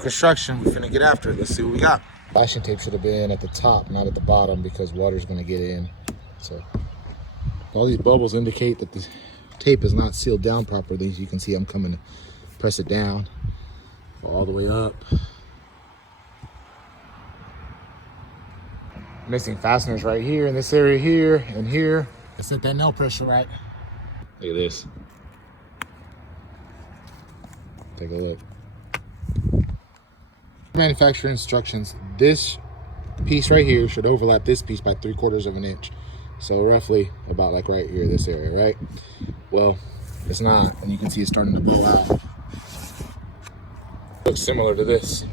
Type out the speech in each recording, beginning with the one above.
Construction, we finna get after it. Let's see what we got. Flashing tape should have been at the top, not at the bottom, because water's gonna get in. So all these bubbles indicate that the tape is not sealed down properly. As you can see, I'm coming to press it down all the way up. Missing fasteners right here in this area here and here. Let's set that nail pressure right. Look at this. Take a look. Manufacturer instructions. This piece right here should overlap this piece by 3/4 of an inch. So roughly about like right here, this area, right? Well, it's not, and you can see it's starting to blow out. Looks similar to this.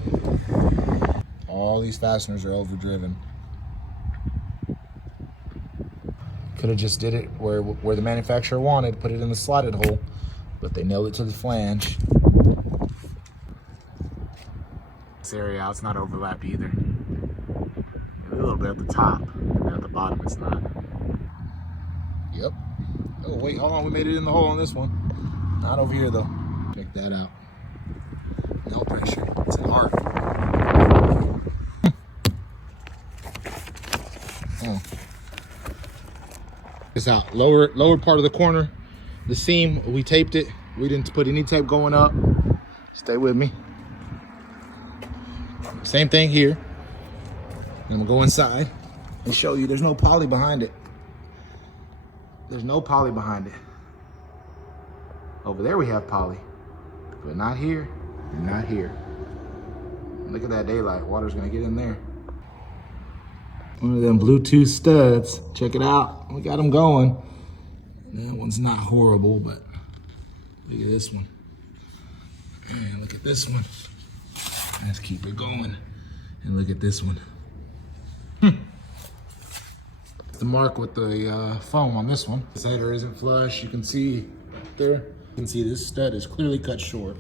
All these fasteners are overdriven. Could have just did it where the manufacturer wanted, put it in the slotted hole, but they nailed it to the flange. This area out, it's not overlapped either. A little bit at the top, and at the bottom it's not. Yep. Oh wait, hold on, we made it in the hole on this one. Not over here though. Check that out. No pressure, it's an art. Oh. This out, lower part of the corner, the seam, we taped it. We didn't put any tape going up. Stay with me. Same thing here. And we'll go inside and show you there's no poly behind it. There's no poly behind it. Over there we have poly, but not here and not here. Look at that daylight, water's gonna get in there. One of them Bluetooth studs, check it out. We got them going. That one's not horrible, but look at this one. And look at this one. Let's keep it going. And look at this one. The mark with the foam on this one. This header isn't flush. You can see right there. You can see this stud is clearly cut short.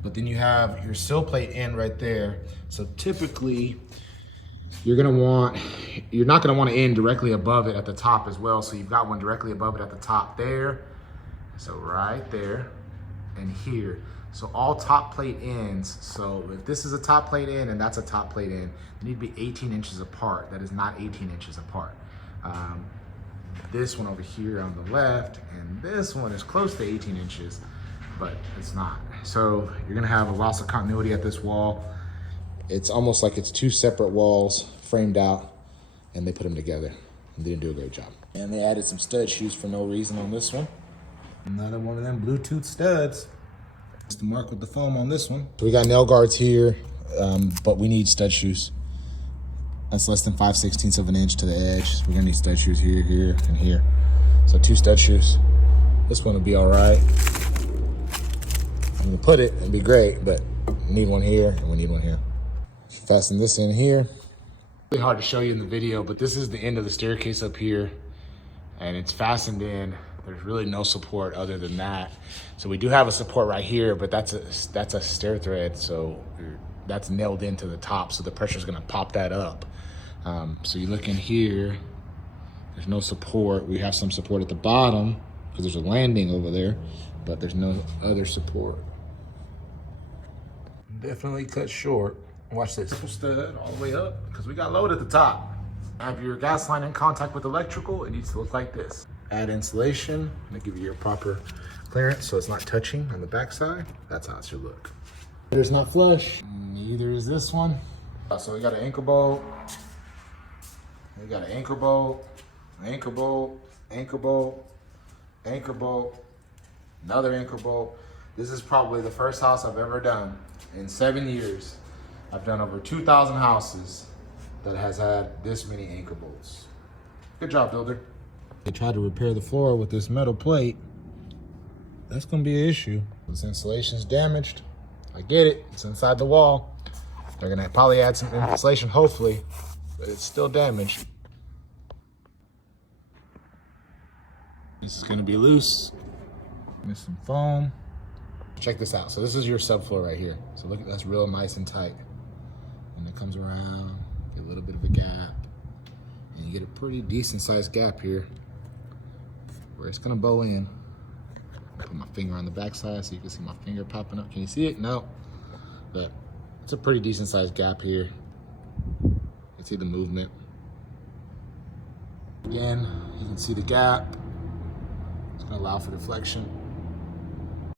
But then you have your sill plate end right there. So typically, you're not gonna want to end directly above it at the top as well. So you've got one directly above it at the top there. So right there and here. So all top plate ends. So if this is a top plate end and that's a top plate end, they need to be 18 inches apart. That is not 18 inches apart. This one over here on the left, and this one is close to 18 inches, but it's not. So you're gonna have a loss of continuity at this wall. It's almost like it's two separate walls framed out, and they put them together and didn't do a great job. And they added some stud shoes for no reason on this one. Another one of them Bluetooth studs. It's the mark with the foam on this one. So we got nail guards here, but we need stud shoes. That's less than 5/16 of an inch to the edge. So we're gonna need stud shoes here, here, and here. So 2 stud shoes. This one will be all right. I'm gonna put it, it'd be great, but we need one here and we need one here. Fasten this in here. Really hard to show you in the video, but this is the end of the staircase up here, and it's fastened in. There's really no support other than that. So we do have a support right here, but that's a stair thread, so that's nailed into the top, so the pressure's gonna pop that up. So you look in here, there's no support. We have some support at the bottom because there's a landing over there, but there's no other support. Definitely cut short. Watch this. Stud all the way up because we got load at the top. Have your gas line in contact with electrical, it needs to look like this. Add insulation, I'm gonna give you your proper clearance so it's not touching on the backside. That's how it should look. It's not flush, neither is this one. So we got an anchor bolt, we got an anchor bolt, anchor bolt, anchor bolt, anchor bolt, another anchor bolt. This is probably the first house I've ever done in 7 years. I've done over 2,000 houses that has had this many anchor bolts. Good job, builder. They tried to repair the floor with this metal plate. That's gonna be an issue. This insulation's damaged. I get it, it's inside the wall. They're gonna probably add some insulation, hopefully, but it's still damaged. This is gonna be loose. Miss some foam. Check this out. So this is your subfloor right here. So look, that's real nice and tight. And it comes around, get a little bit of a gap. And you get a pretty decent sized gap here where it's gonna bow in. Put my finger on the back side so you can see my finger popping up. Can you see it? No. But It's a pretty decent sized gap here. You can see the movement. Again, you can see the gap. It's gonna allow for deflection.